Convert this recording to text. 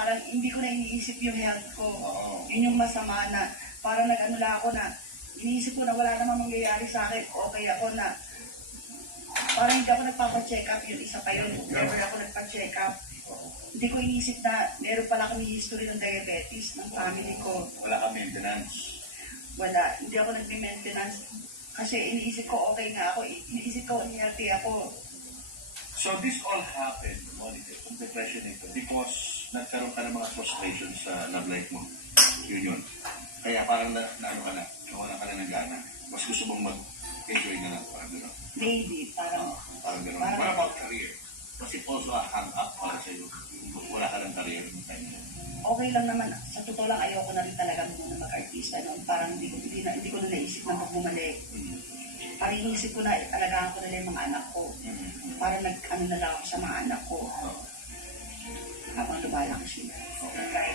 parang hindi ko na iniisip yung health ko. Oo. Yun yung masama na parang nag-ano lang ako na iniisip ko na wala namang mangyayari sa akin. Okay ako na parang hindi ako nagpapacheck up. Yung isa pa yun. Never ako nagpa-check up. Hindi ko iniisip na meron pala kami history ng diabetes ng family ko. Wala ka maintenance. Wala. Hindi ako nag-maintenance. Kasi iniisip ko okay nga ako. Iniisip ko healthy ako. So this all happened, Monica, yung depression nito, because nagkaroon ka ng mga frustrations sa love life mo. Yun. Kaya parang naano ka na, nawala ka na ng gana. Mas gusto mong mag-enjoy na lang, parang gano'n. Maybe. Parang Parang gano'n. What about career? Was it also a hang up para sa'yo? Wala ka ng career ng time mo. okay lang naman. Sa totoo lang, ayoko na rin talaga muna mag-artista. No? Parang hindi ko na naisip na bumalik. Parang iniisip ko na, alagaan ko na lang yung mga anak ko. Parang nag-ano na lang ako sa mga anak ko. Habang lumalaki sila. Okay.